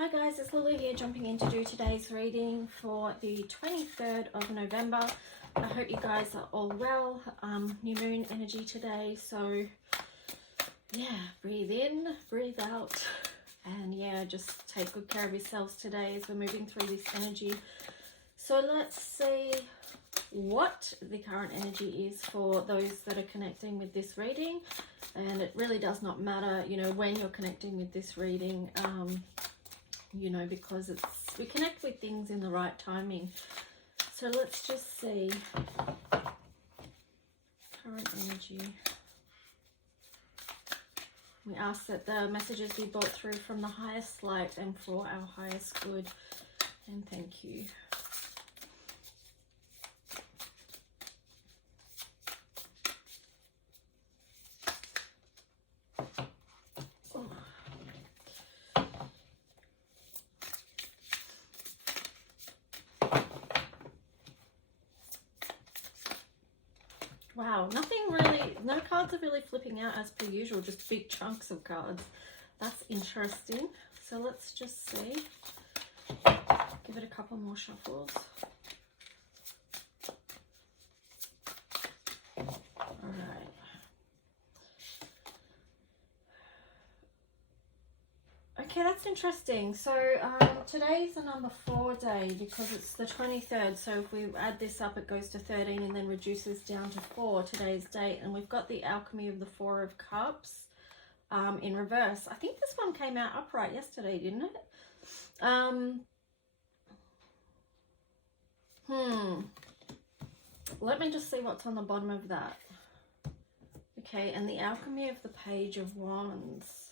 Hi guys, it's Lily here, jumping in to do today's reading for the 23rd of November. I hope you guys are all well. New moon energy today, so yeah, breathe in, breathe out, and yeah, just take good care of yourselves today as we're moving through this energy. So let's see what the current energy is for those that are connecting with this reading. And it really does not matter, you know, when you're connecting with this reading, you know, because we connect with things in the right timing. So let's just see current energy. We ask that the messages be brought through from the highest light and for our highest good, and thank you. Wow, nothing really, no cards are really flipping out as per usual, just big chunks of cards. That's interesting. So let's just see. Give it a couple more shuffles. All right. Okay, that's interesting. So today's the number 4 day because it's the 23rd. So if we add this up, it goes to 13 and then reduces down to 4, today's date. And we've got the alchemy of the 4 of cups in reverse. I think this one came out upright yesterday, didn't it? Let me just see what's on the bottom of that. Okay, and the alchemy of the Page of Wands.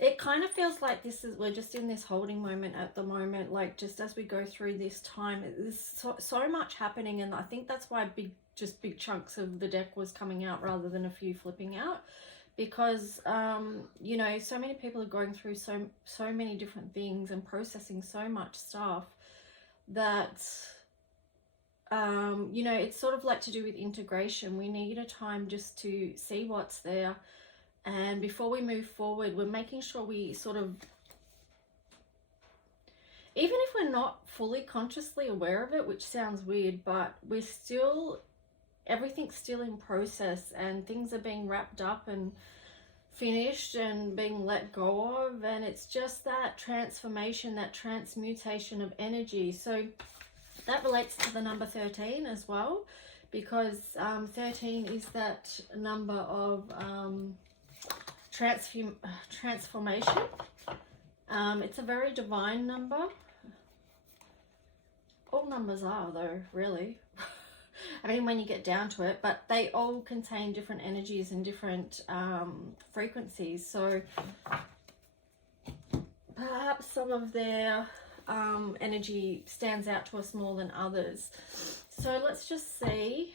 It kind of feels like we're just in this holding moment at the moment, like just as we go through this time, there's so much happening, and I think that's why big chunks of the deck was coming out rather than a few flipping out, because you know, so many people are going through so many different things and processing so much stuff that you know, it's sort of like to do with integration. We need a time just to see what's there. And before we move forward, we're making sure we sort of, even if we're not fully consciously aware of it, which sounds weird, but we're still, everything's still in process and things are being wrapped up and finished and being let go of. And it's just that transformation, that transmutation of energy. So that relates to the number 13 as well, because 13 is that number of transformation. It's a very divine number. All numbers are, though, really. I mean, when you get down to it, but they all contain different energies and different frequencies. So perhaps some of their energy stands out to us more than others. So let's just see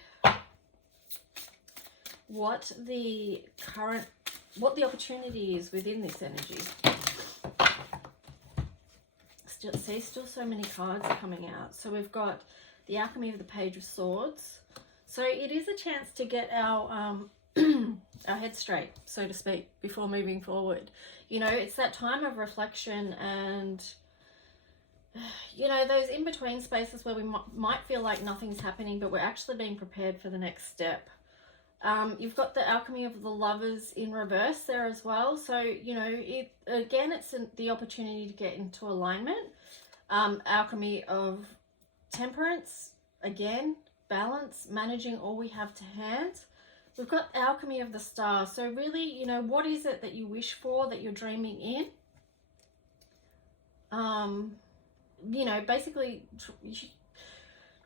what the opportunity is within this energy. Still so many cards are coming out. So we've got the alchemy of the Page of Swords. So it is a chance to get our our head straight, so to speak, before moving forward. You know, it's that time of reflection and, you know, those in-between spaces where we might feel like nothing's happening, but we're actually being prepared for the next step. You've got the alchemy of the Lovers in reverse there as well. So, you know, it's the opportunity to get into alignment. Alchemy of Temperance, again, balance, managing all we have to hand. We've got alchemy of the Star. So really, you know, what is it that you wish for, that you're dreaming in? You know, basically,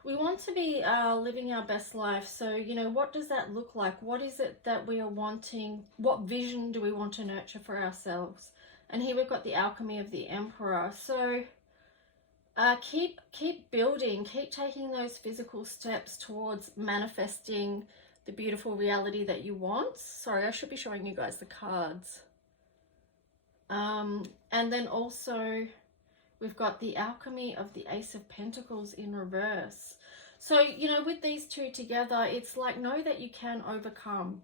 we want to be living our best life. So, you know, what does that look like? What is it that we are wanting? What vision do we want to nurture for ourselves? And here we've got the alchemy of the Emperor. So keep building, keep taking those physical steps towards manifesting the beautiful reality that you want. Sorry, I should be showing you guys the cards. And then also we've got the alchemy of the Ace of Pentacles in reverse. So, you know, with these two together, it's like, know that you can overcome.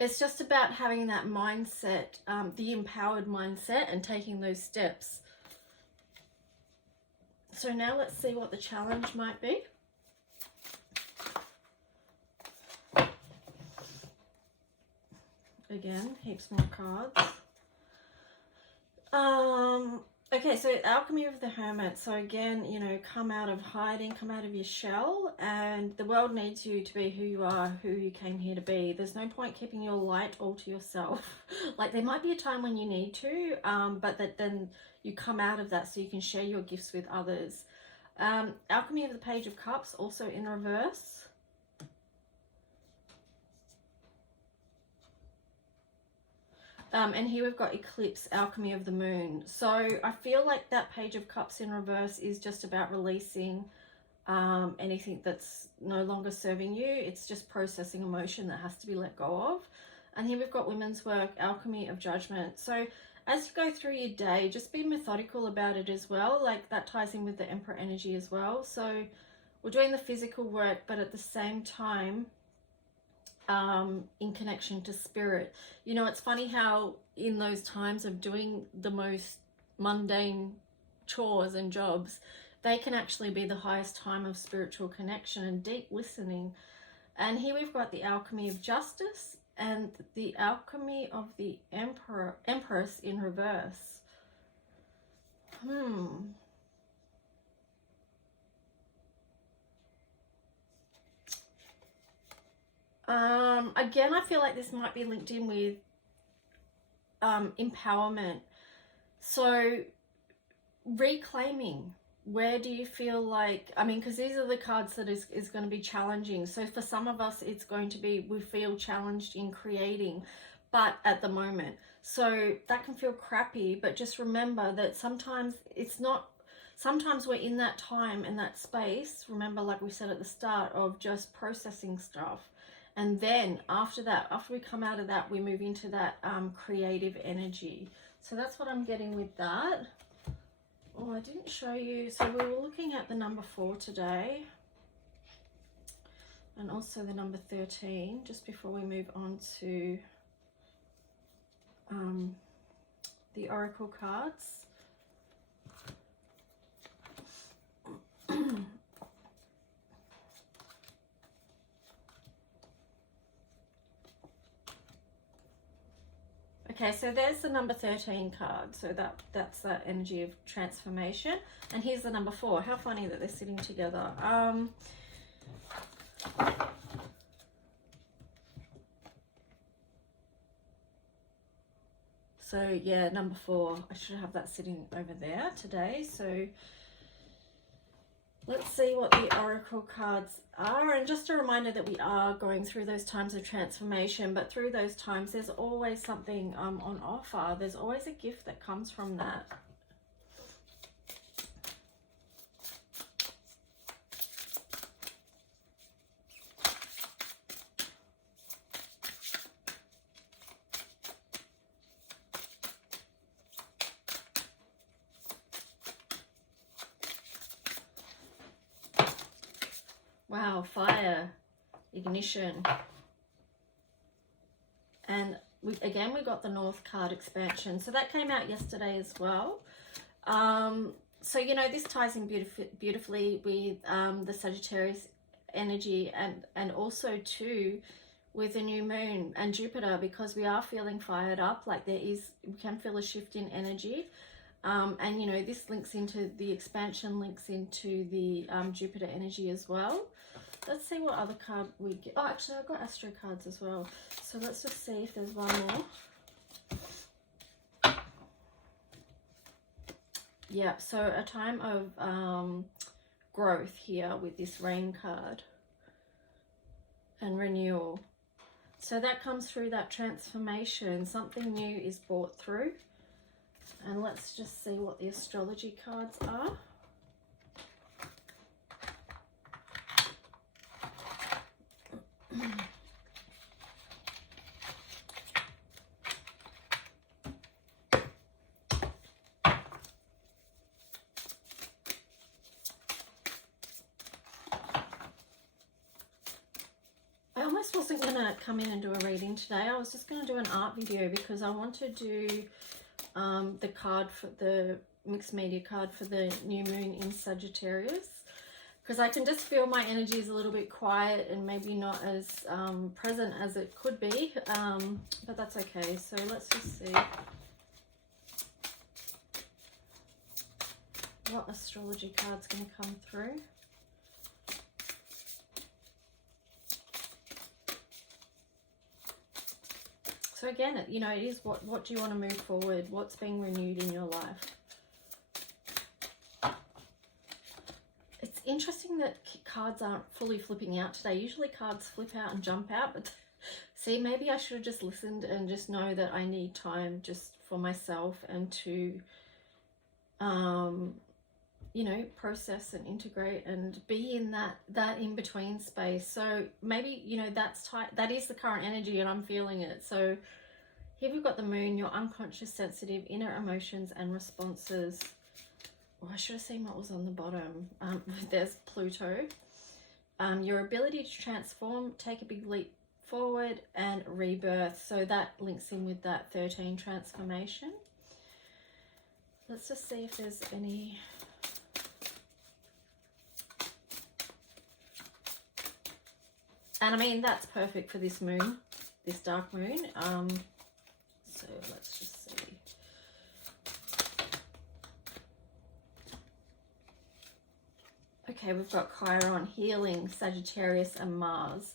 It's just about having that mindset, the empowered mindset, and taking those steps. So now let's see what the challenge might be. Again, heaps more cards. Okay, so Alchemy of the Hermit. So again, you know, come out of hiding, come out of your shell, and the world needs you to be who you are, who you came here to be. There's no point keeping your light all to yourself. Like, there might be a time when you need to, but then you come out of that so you can share your gifts with others. Alchemy of the Page of Cups, also in reverse. And here we've got Eclipse, Alchemy of the Moon. So I feel like that Page of Cups in reverse is just about releasing anything that's no longer serving you. It's just processing emotion that has to be let go of. And here we've got Women's Work, Alchemy of Judgment. So as you go through your day, just be methodical about it as well. Like, that ties in with the Emperor energy as well. So we're doing the physical work, but at the same time, in connection to spirit. You know, it's funny how in those times of doing the most mundane chores and jobs, they can actually be the highest time of spiritual connection and deep listening. And here we've got the Alchemy of Justice and the Alchemy of the Empress in reverse. Again, I feel like this might be linked in with empowerment. So reclaiming, where do you feel like, I mean, because these are the cards that is going to be challenging. So for some of us, it's going to be, we feel challenged in creating, but at the moment. So that can feel crappy, but just remember that sometimes it's not, sometimes we're in that time and that space, remember, like we said at the start, of just processing stuff. And then after that, after we come out of that, we move into that creative energy. So that's what I'm getting with that. Oh, I didn't show you. So we were looking at the number 4 today. And also the number 13, just before we move on to the Oracle cards. Okay, so there's the number 13 card. So that's that energy of transformation. And here's the number 4. How funny that they're sitting together. So yeah, number 4. I should have that sitting over there today. So let's see what the Oracle cards are. And just a reminder that we are going through those times of transformation, but through those times, there's always something on offer. There's always a gift that comes from that. Wow, fire, ignition. And we got the North card, expansion. So that came out yesterday as well. So, you know, this ties in beautifully with the Sagittarius energy and also too with the new moon and Jupiter, because we are feeling fired up. Like, we can feel a shift in energy. And, you know, this links into the expansion, links into the Jupiter energy as well. Let's see what other card we get. Oh, actually, I've got Astro cards as well. So let's just see if there's one more. Yeah, so a time of growth here with this Rain card and renewal. So that comes through that transformation. Something new is brought through. And let's just see what the astrology cards are. almost wasn't going to come in and do a reading today. I was just going to do an art video because I want to do the card for the mixed media card for the new moon in Sagittarius, because I can just feel my energy is a little bit quiet and maybe not as present as it could be, but that's okay. So let's just see what astrology card's going to come through. So again, you know, it is what do you want to move forward? What's being renewed in your life? It's interesting that cards aren't fully flipping out today. Usually cards flip out and jump out, but see, maybe I should have just listened and just know that I need time just for myself and to, you know, process and integrate and be in that in-between space. So maybe, you know, that's tight. That is the current energy and I'm feeling it. So here we've got the moon, your unconscious, sensitive, inner emotions and responses. Oh, I should have seen what was on the bottom. There's Pluto. Your ability to transform, take a big leap forward and rebirth. So that links in with that 13 transformation. Let's just see if there's any... And I mean, that's perfect for this moon, this dark moon. So let's just see. Okay, we've got Chiron, healing, Sagittarius and Mars.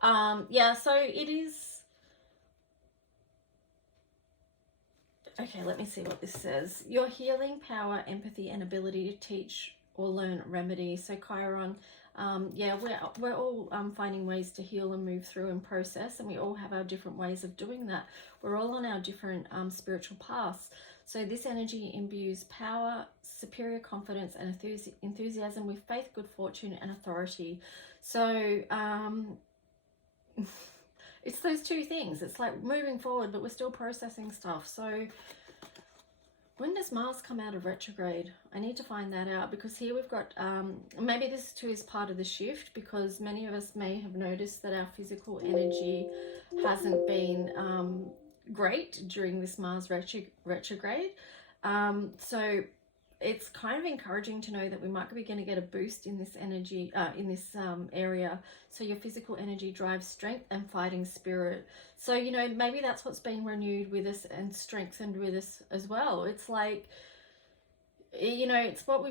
Yeah, so it is... Okay, let me see what this says. Your healing power, empathy and ability to teach or learn remedies. So Chiron... yeah, we're all finding ways to heal and move through and process, and we all have our different ways of doing that. We're all on our different spiritual paths. So this energy imbues power, superior confidence and enthusiasm with faith, good fortune and authority. So it's those two things. It's like moving forward, but we're still processing stuff. So when does Mars come out of retrograde? I need to find that out, because here we've got, maybe this too is part of the shift, because many of us may have noticed that our physical energy hasn't been great during this Mars retrograde. So it's kind of encouraging to know that we might be going to get a boost in this energy, in this area. So your physical energy drives strength and fighting spirit. So, you know, maybe that's what's being renewed with us and strengthened with us as well. It's like, you know, it's what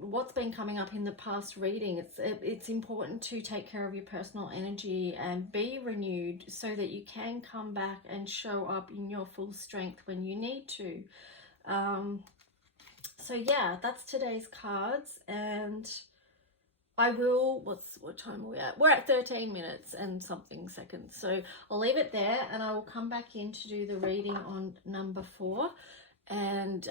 what's been coming up in the past reading. It's important to take care of your personal energy and be renewed so that you can come back and show up in your full strength when you need to. So yeah, that's today's cards, and I will, what time are we at? We're at 13 minutes and something seconds. So I'll leave it there and I will come back in to do the reading on number 4. And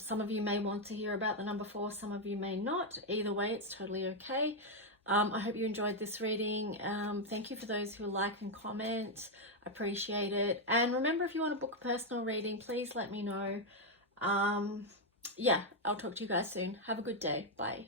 some of you may want to hear about the number 4, some of you may not. Either way, it's totally okay. I hope you enjoyed this reading. Thank you for those who like and comment. I appreciate it. And remember, if you want to book a personal reading, please let me know. Yeah, I'll talk to you guys soon. Have a good day. Bye.